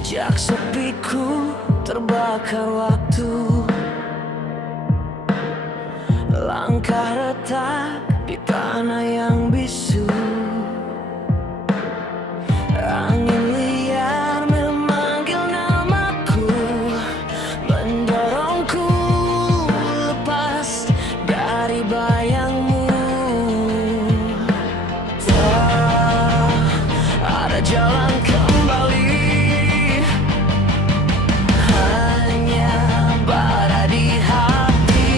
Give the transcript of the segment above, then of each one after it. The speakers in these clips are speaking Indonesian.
Jejak sepiku terbakar waktu, langkah retak di tanah yang bisu. Angin liar memanggil namaku, mendorongku lepas dari bayangmu. Tak ada jalan kembali, hanya bara di hati.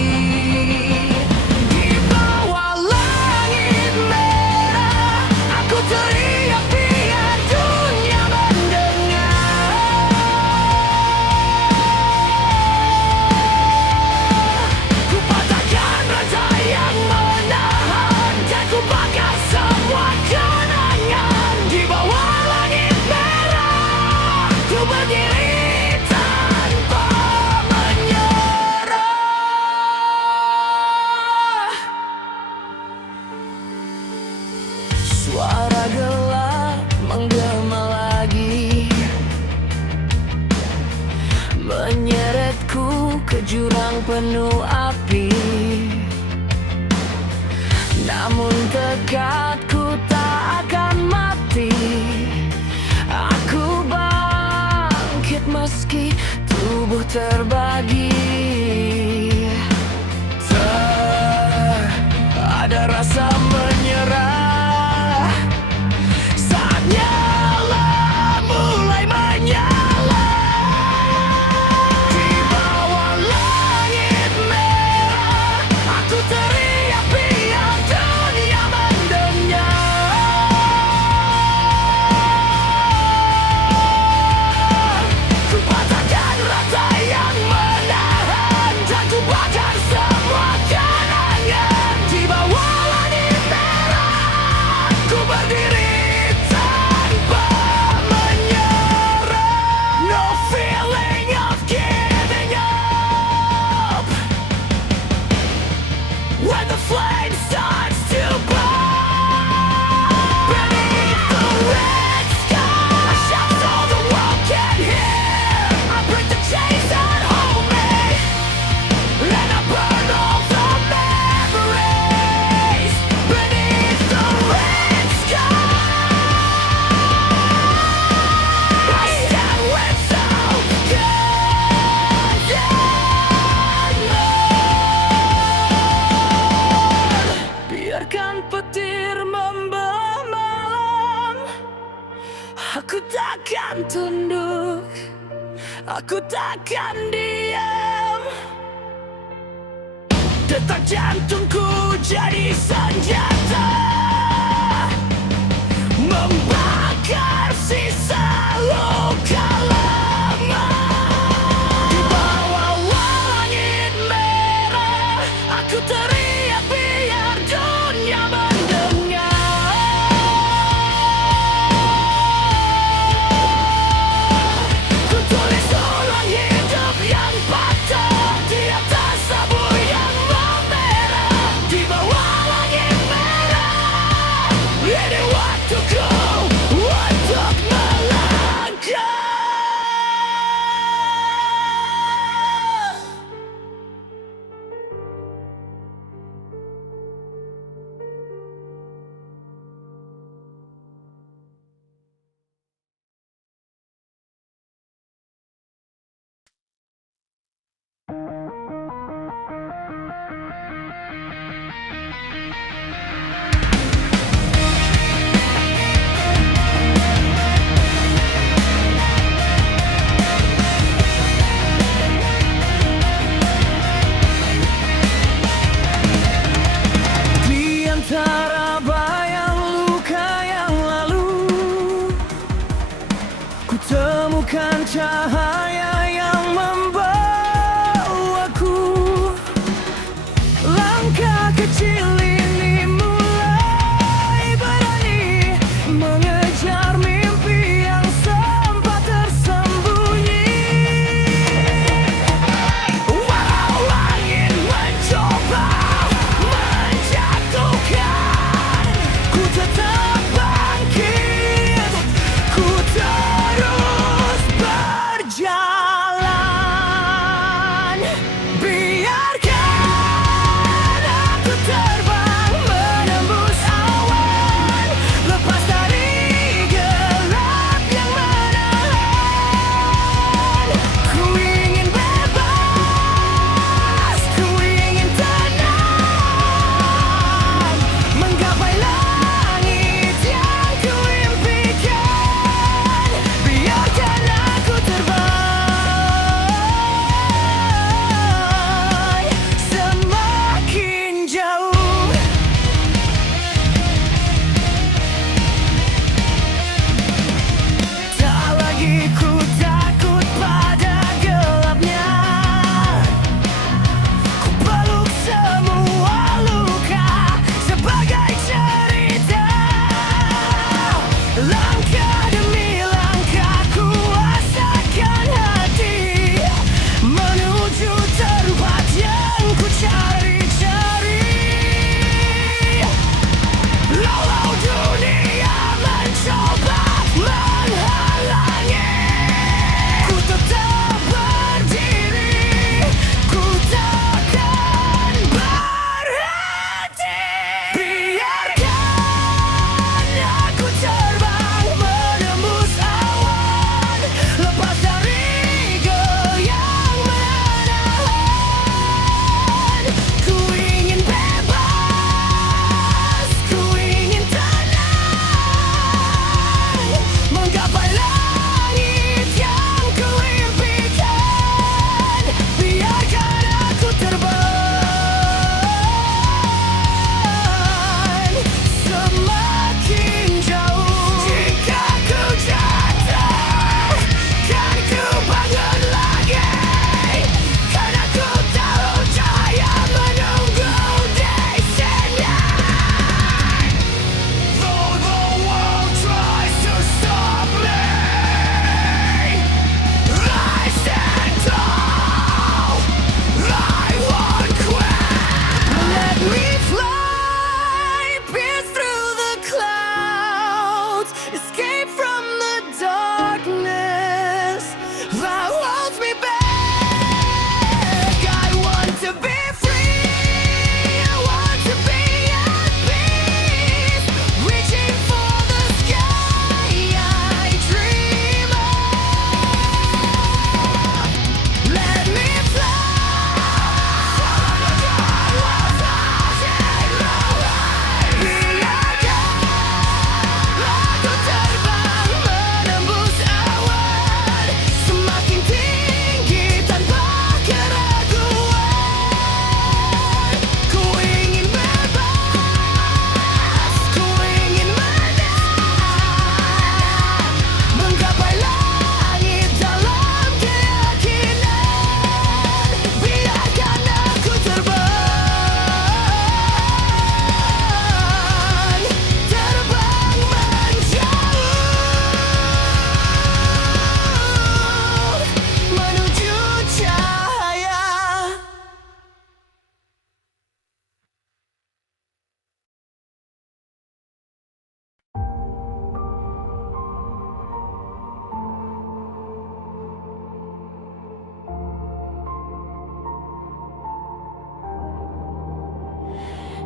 Di bawah langit merah aku teriak biar dunia mendengar. Ku patahkan rantai yang menahan dan ku bakar semua kenangan. Di bawah langit merah ku berdiri tanpa menyerah. Suara gelap menggema lagi, menyeretku ke jurang penuh api. Namun tekadku tak akan mati. Aku bangkit meski tubuh terbagi. Tak ada rasa menyerah. Saatnya mulai menyala. Di bawah langit merah aku teriak biar dunia mendengar. Ku patahkan rantai yang menahan dan ku bakar semua kenangan. Di bawah langit merah ku berdiri tanpa menyerah. No feeling of giving up when the flame starts to burn. Beneath the red sky I shout so the world can hear. I break the chains that hold me and I burn all the memories. Beneath the red sky I stand with so good. Biarkan petir membawa malam, aku takkan tunduk, aku takkan diam. Detak jantungku jadi senjata, membakar sisa luka lama. Di bawah langit merah aku teriak biar dunia mendengar. Ku tulis ulang hidup yang patah di atas abu yang memerah. Di bawah langit merah ini waktuku untuk melangkah. Di antara bayang luka yang lalu, ku temukan cahaya yang membawa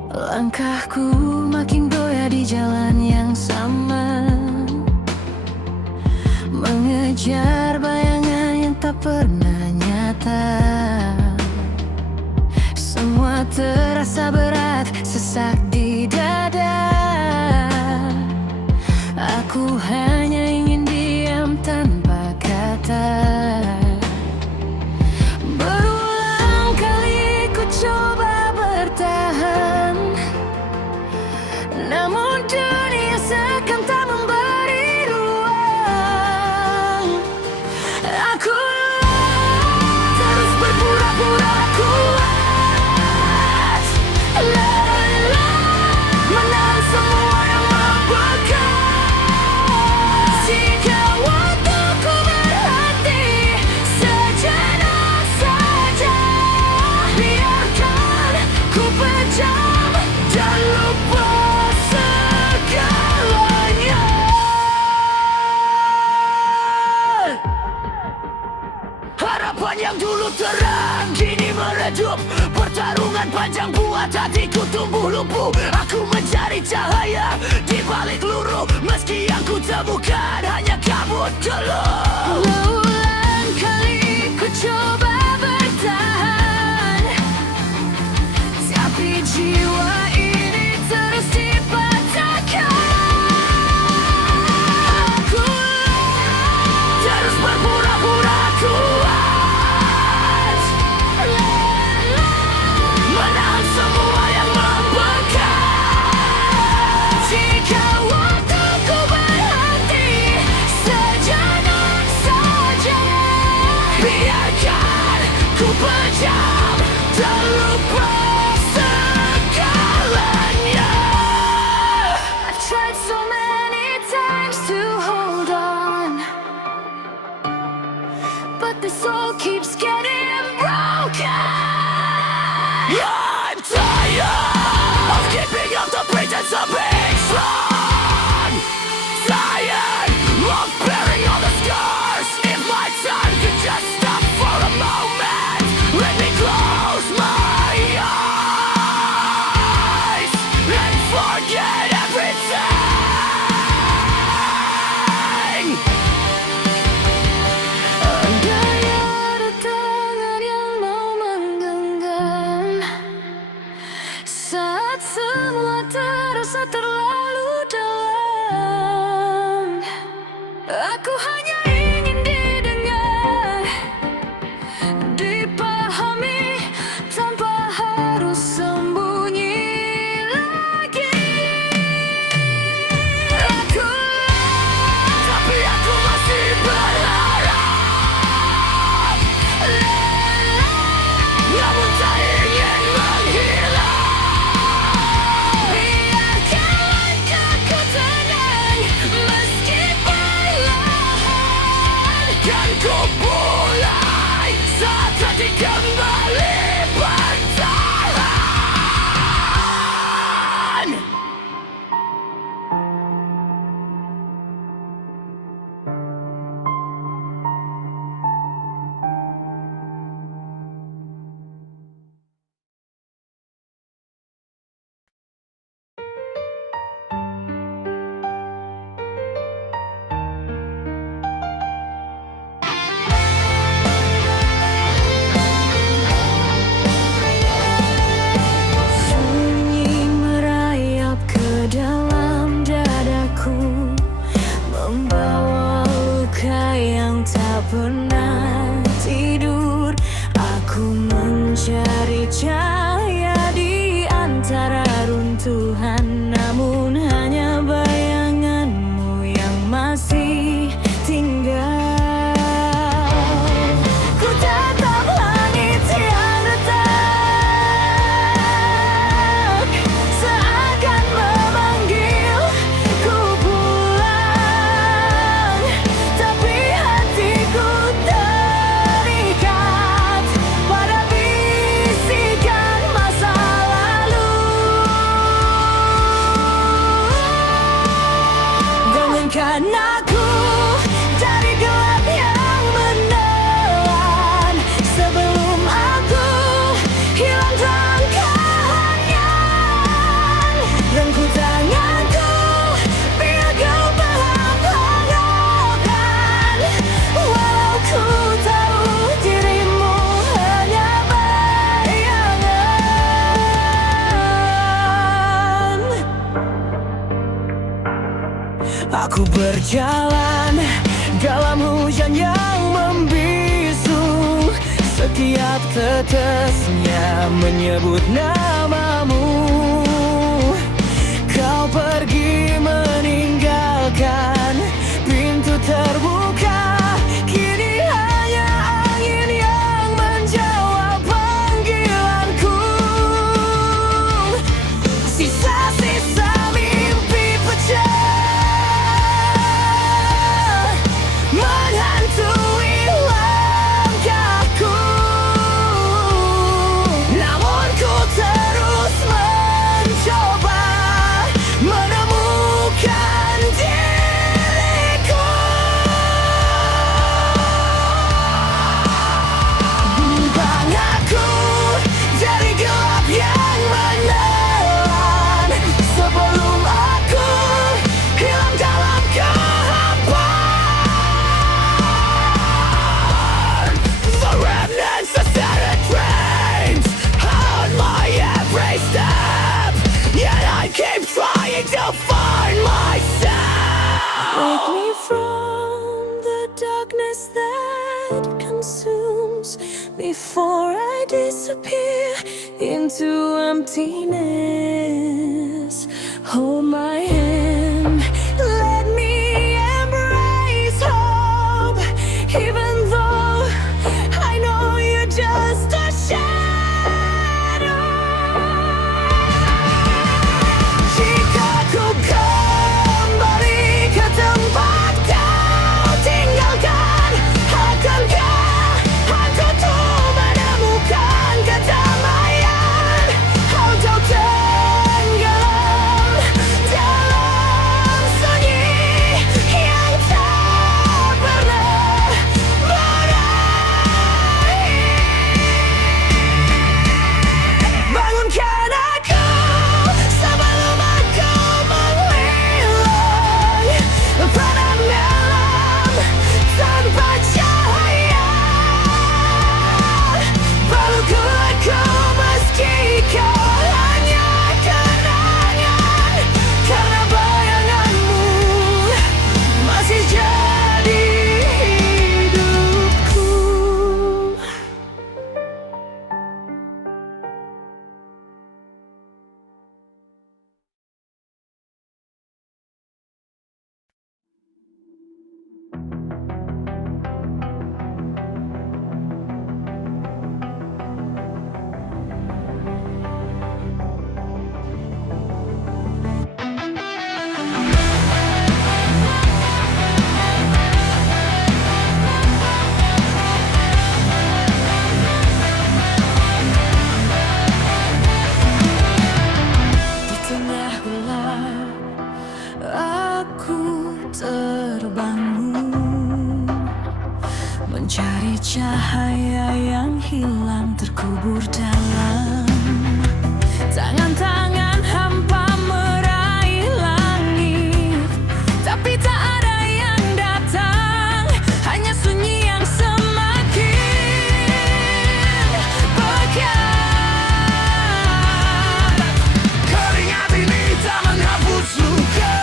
Langkahku makin goyah di jalan yang sama, mengejar bayangan yang tak pernah nyata. Semua terasa berat, sesak di dada. Aku hanya ingin diam tanpa kata. Berulang kali ku coba bertahan, namun dunia seakan tak memberi ruang. Aku terus berpura-pura kuat, menahan semua yang membekas. Jika waktuku berhenti sejenak saja, biarkan ku pejam dan lupa segalanya. Harapan yang dulu terang kini meredup. Pertarungan panjang buat hatiku tumbuh lumpuh. Aku mencari cahaya di balik luruh, meski yang ku temukan hanya kabut geluh. Berulang kali ku coba bertahan, tapi jiwa ini terus dipatahkan. Aku terus berpura-pura kuat, menahan semua yang membekas. Jika waktuku berhenti sejenak saja, biarkan ku pejam dan lupa segalanya. I've tried so many times to hold on, but this all keeps getting broken. I'm tired of keeping up the pretense of being strong, tired of bearing all the scars. If my time could just stop for a moment, let me close my eyes and forget everything. Andai ada tangan yang mau menggenggam saat semua terasa terlalu Ku berjalan dalam hujan yang membisu, setiap tetesnya menyebut namamu. Kau pergi meninggalkan pintu terbuka, kini hanya angin yang menjawab panggilanku. Sisa-sisa mimpi pecah menghantui langkahku, namun ku terus mencoba menemukan diriku. Bimbang aku dari gelap yang menelan, sebelum aku hilang dalam kehampaan. The remnants of shattered dreams haunt my every step, yet I keep trying to find myself. Wake me from the darkness that consumes before I disappear into emptiness. Hold my hand, let me embrace hope, even though I know you're just a shadow. Jika ku kembali ke tempat kau tinggalkan, akankah aku tuh menemukan kedamaian? Atau tenggelam dalam sunyi yang tak pernah berakhir? Bangunkan aku sebelum aku menghilang pada malam tanpa cahaya. Pelukku aku meski kau hanya kenangan, karena bayanganmu masih jadi hidupku. Di tengah gelap, aku terbangun, mencari cahaya yang hilang terkubur dalam tangan-tangan hampa meraih langit, tapi tak ada yang datang, hanya sunyi yang semakin pekat. Keringat ini tak menghapus luka,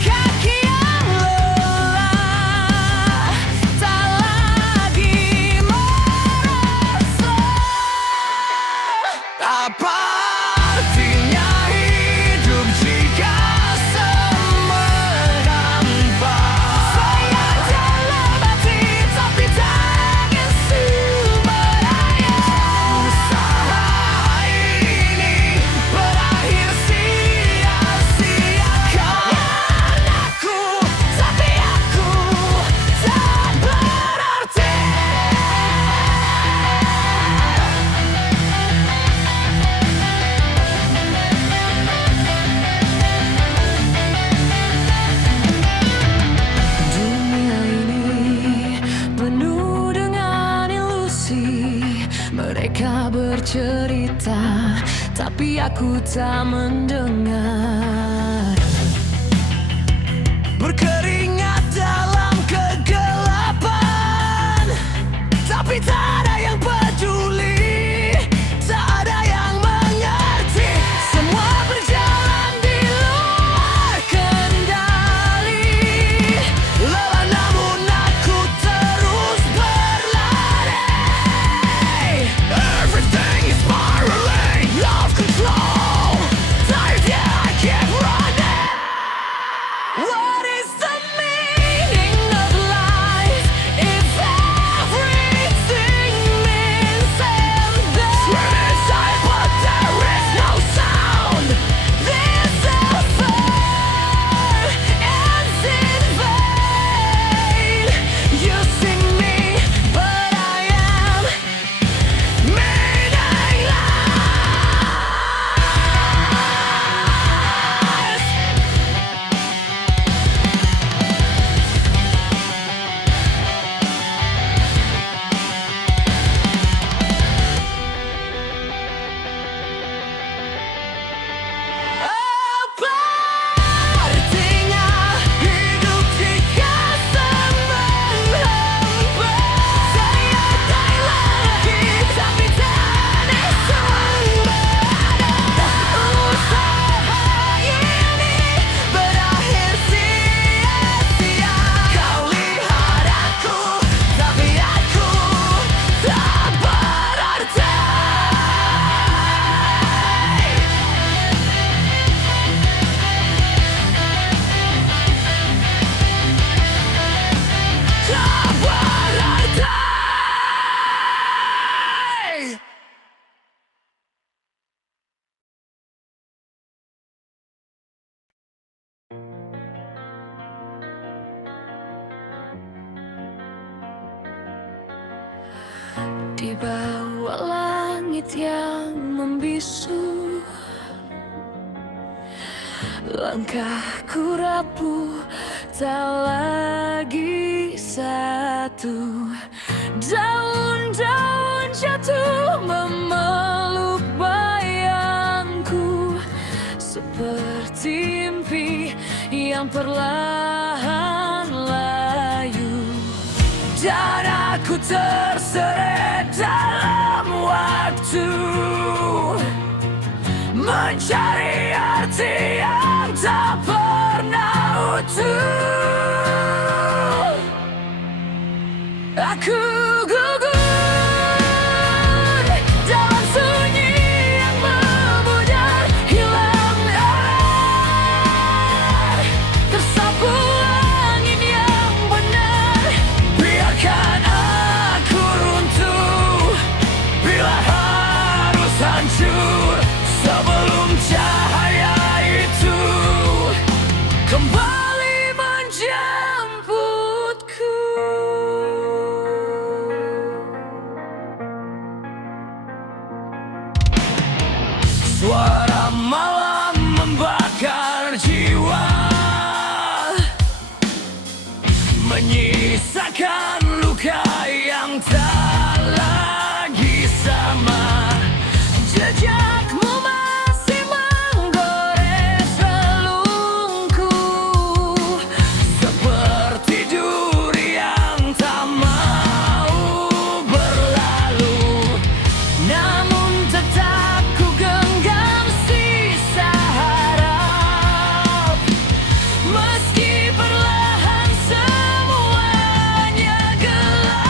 kaki yang lelah tak lagi merasa. Apa artinya hidup jika semua nampak? Saya dalam hati tapi tak ingin sumber daya. Usaha ini berakhir sia-sia, kan aku tapi aku tak berarti. Dunia ini penuh dengan ilusi, mereka bercerita tapi aku tak mendengar. Berkeringat dalam kegelapan, tapi tak ada yang peduli, tak ada yang mengerti. Semua berjalan di luar kendali. di bawah langit yang membisu. Langkahku rapuh, tak lagi satu. Daun-daun jatuh memeluk bayangku, seperti mimpi yang perlahan layu. Dan aku terseret dalam waktu, mencari arti yang tak pernah utuh. Aku gugur dalam sunyi yang memudar, hilang arah, tersapu angin yang benar. Biarkan aku runtuh bila harus hancur, sebelum cahaya itu kembali menjemputku. Suara malam membakar jiwa, menyisakan luka yang tak lagi sama. Jejakmu masih menggores relungku, seperti duri yang tak mau berlalu. Namun tetap ku genggam sisa harap, meski perlahan semuanya gelap.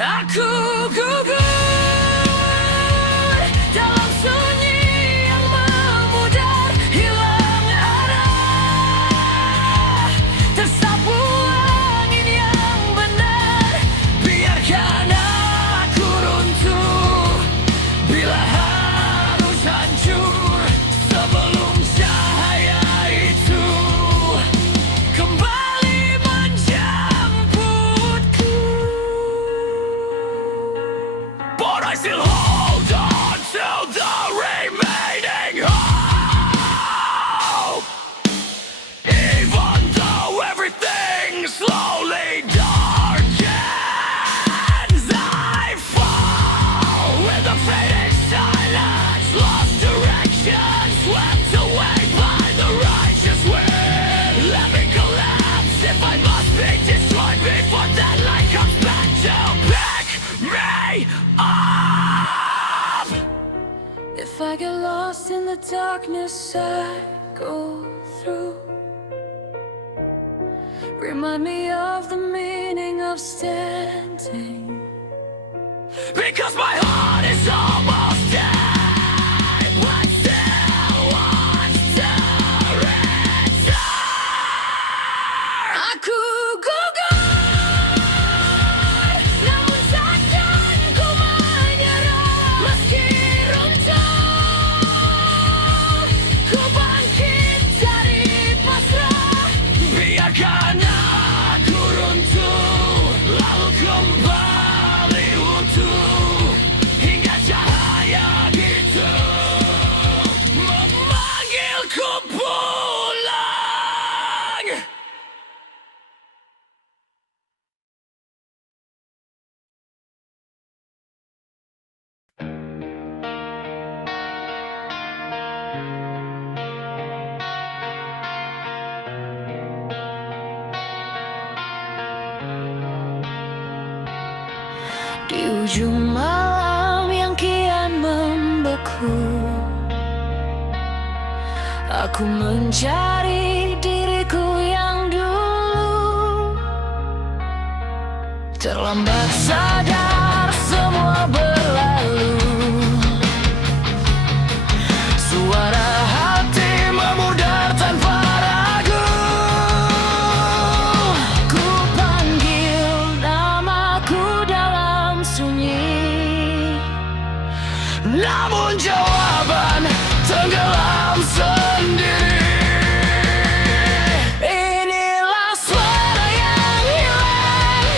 Aku gugur dalam sunyi yang memudar, hilang arah, tersapu angin yang benar. Biarkan aku runtuh bila harus hancur, sebelum cahaya itu kembali menjemputku. But I still hold on to the remaining hope, even though everything slowly darkens. I fall with a fading silence, lost direction, swept away by the righteous wind. Let me collapse if I must be destroyed before that light comes back to pick me up. If I get lost in the darkness I go through, remind me of the meaning of standing, because my heart is almost dead, but still wants to return. Aku gugur, namun takkan ku menyerah. Meski runtuh, ku bangkit dari pasrah. Biarkan aku runtuh, lalu kembali utuh, hingga cahaya itu memanggilku pulang. Di ujung malam yang kian membeku, aku mencari diriku yang dulu. Terlambat sadar semua berlalu, suara hati memudar tanpa ragu. Ku panggil namaku dalam sunyi, namun jawaban tenggelam sendiri. Inilah suara yang hilang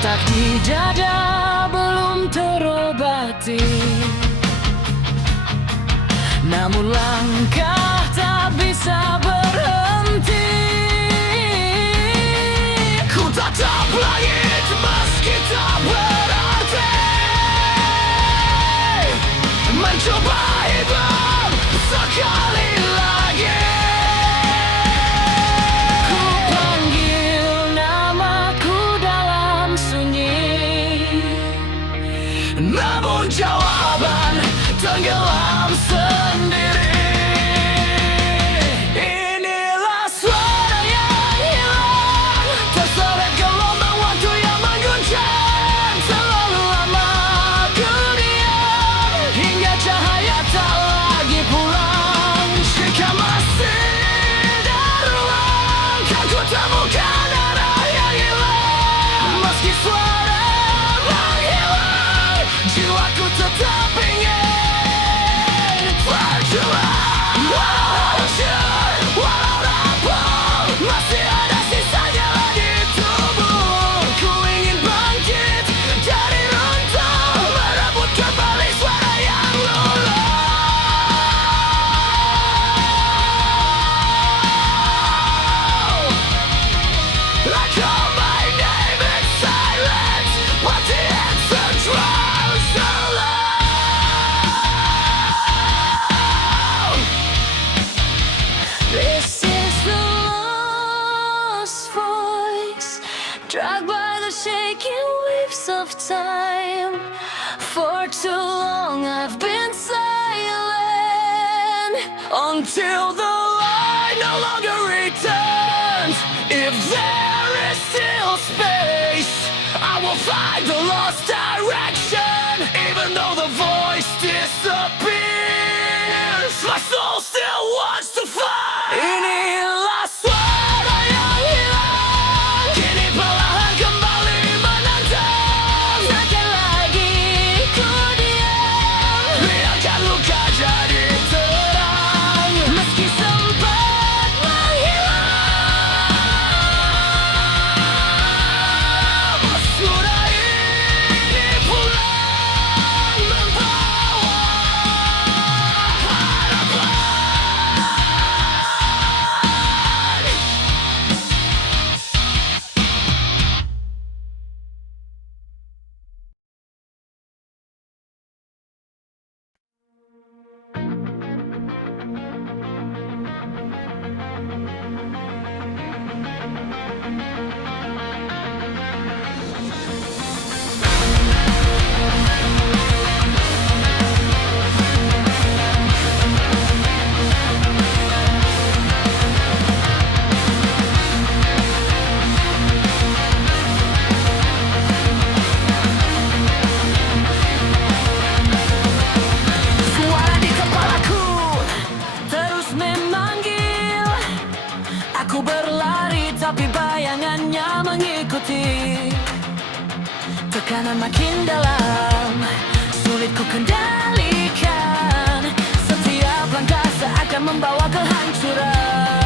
Kotak di dada belum terobati, namun langkah tak bisa berhenti. Ku tatap langit meski tak berarti, mencoba hidup sekali lagi. Ku panggil namaku dalam sunyi, namun jawaban tenggelam sendiri. Inilah suara yang hilang, terseret gelombang waktu yang mengguncang. Terlalu lama ku diam, hingga cahaya tak lagi pulang. Jika masih ada ruang, kan ku temukan arah yang hilang. Meski suara menghilang, jiwaku tetap ingin berjuang. Walau hancur, walau rapuh, masih ada sisanya di tubuh. Ku ingin bangkit dari runtuh, merebut kembali suara yang luluh. I call my name in silence, but the answer draws so loud. This is the lost voice, dragged by the shaking waves of time. For too long I've been silent, until the light no longer returns. If there is still space, I will find the lost direction. Even though the voice disappears, my soul still wants to fight. Inilah suara yang hilang, kini perlahan kembali menantang. Takkan lagi ku diam, biarkan luka jadi terang. Meski sempat menghilang, suara ini pulang membawa harapan. Suara di kepalaku terus memanggil. Aku berlari tapi bayangannya mengikuti. Tekanan makin dalam, sulit ku kendalikan. Setiap langkah seakan membawa kehancuran.